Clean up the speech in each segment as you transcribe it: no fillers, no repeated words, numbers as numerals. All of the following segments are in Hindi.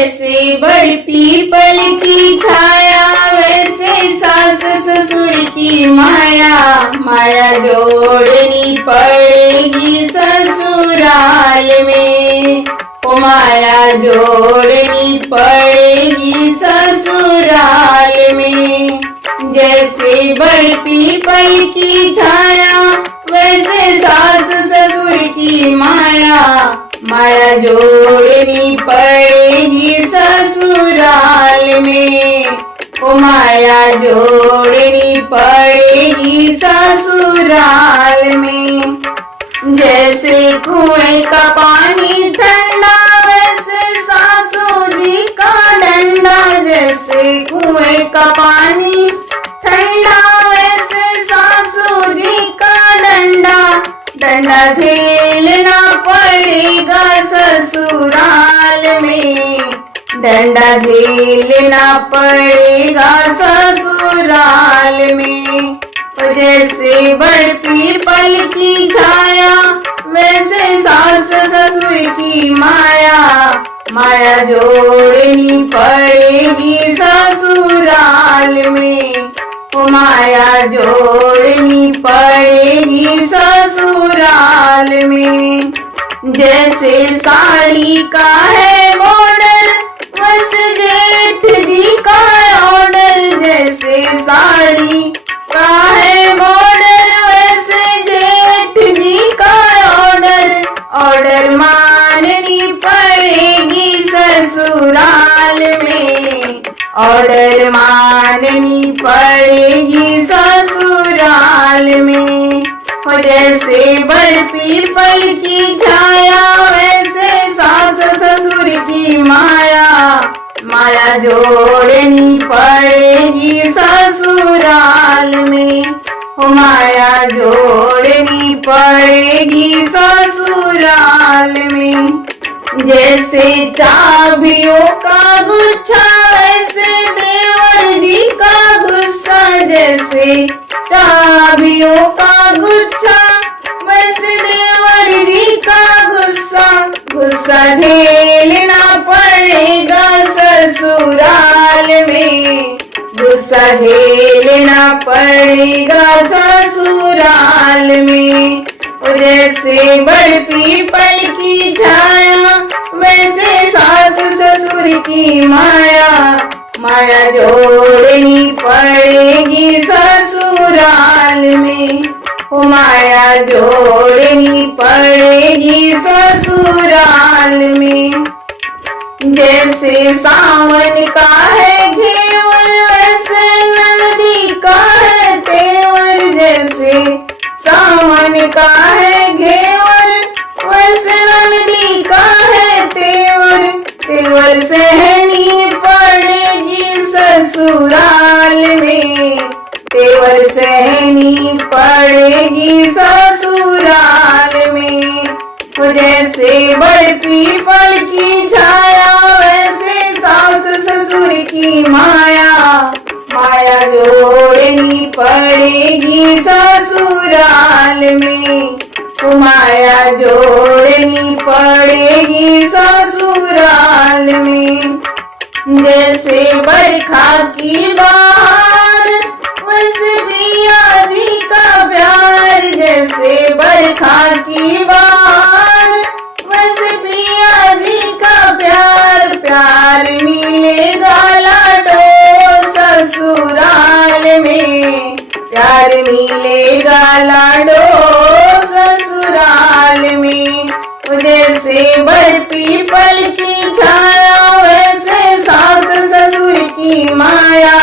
जैसे बड़ पीपल की छाया वैसे सास ससुर की माया, माया जोड़नी पड़ेगी ससुराल में, ओ माया जोड़नी पड़ेगी ससुराल में। जैसे बड़ पीपल की छाया वैसे सास ससुर की माया, माया जोड़नी पड़ेगी ससुराल में, ओ माया जोड़नी पड़ेगी ससुराल में। जैसे कुएं का पानी ठंडा वैसे सासू जी का डंडा, जैसे कुएं का पानी ठंडा वैसे सासू जी का डंडा, डंडा झेलना पड़ेगा ससुराल में, डंडा झेलना पड़ेगा ससुराल में। जैसे बड़ पीपल की छाया वैसे सास ससुर की माया, माया जोड़नी पड़ेगी ससुराल में, ओ माया जोड़नी पड़ेगी ससुराल में। जैसे साड़ी का है मॉडल वैसे जेठ जी का ऑर्डर, जैसे साड़ी का है मॉडल वैसे जेठ जी का ऑर्डर, ऑर्डर माननी पड़ेगी ससुराल में, ऑर्डर माननी पड़ेगी ससुराल में। जैसे बड़ पीपल की छाया वैसे सास ससुर की माया, माया जोड़नी पड़ेगी ससुराल में, ओ माया जोड़नी पड़ेगी ससुराल में। जैसे चाबियों का गुच्छा वैसे देवर जी का गुस्सा, जैसे चाबियों का गुच्छा वैसे देवर जी का गुस्सा, गुस्सा झेलना पड़ेगा ससुराल में, गुस्सा झेलना पड़ेगा ससुराल में। जैसे बड़ पीपल की छाया वैसे सास ससुर की माया, माया जोड़नी पड़ेगी ससुराल में, ओ माया जोड़नी पड़ेगी ससुराल में। जैसे सावन का है घेवर वैसे नंदी का है तेवर, जैसे सावन का है घेवर वैसे नंदी का है तेवर, तेवर सहनी पड़ेगी ससुराल में, तेवर सहनी पड़ेगी ससुराल में। जैसे बड़ पीपल की छाया वैसे सास ससुर की माया, माया जोड़नी पड़ेगी ससुराल में, ओ माया जोड़नी पड़ेगी ससुराल में। जैसे बरखा की बहार वैसे पिया जी का प्यार, जैसे बरखा की बहार वैसे पिया जी का प्यार, प्यार मिलेगा लाडो ससुराल में, प्यार मिलेगा लाडो ससुराल में। जैसे बड़ पीपल की छाया वैसे सास ससुर की माया,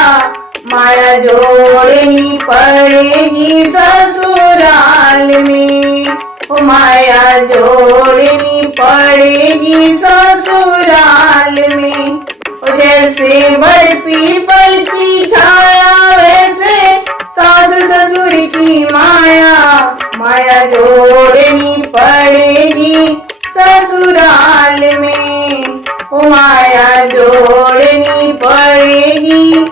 माया जोड़नी पड़ेगी ससुराल में, ओ माया जोड़नी पड़ेगी ससुराल में। जैसे बड़ पीपल की छाया वैसे सास ससुर की माया, माया जोड़नी पड़ेगी ससुराल में, ओ माया जोड़नी पड़ेगी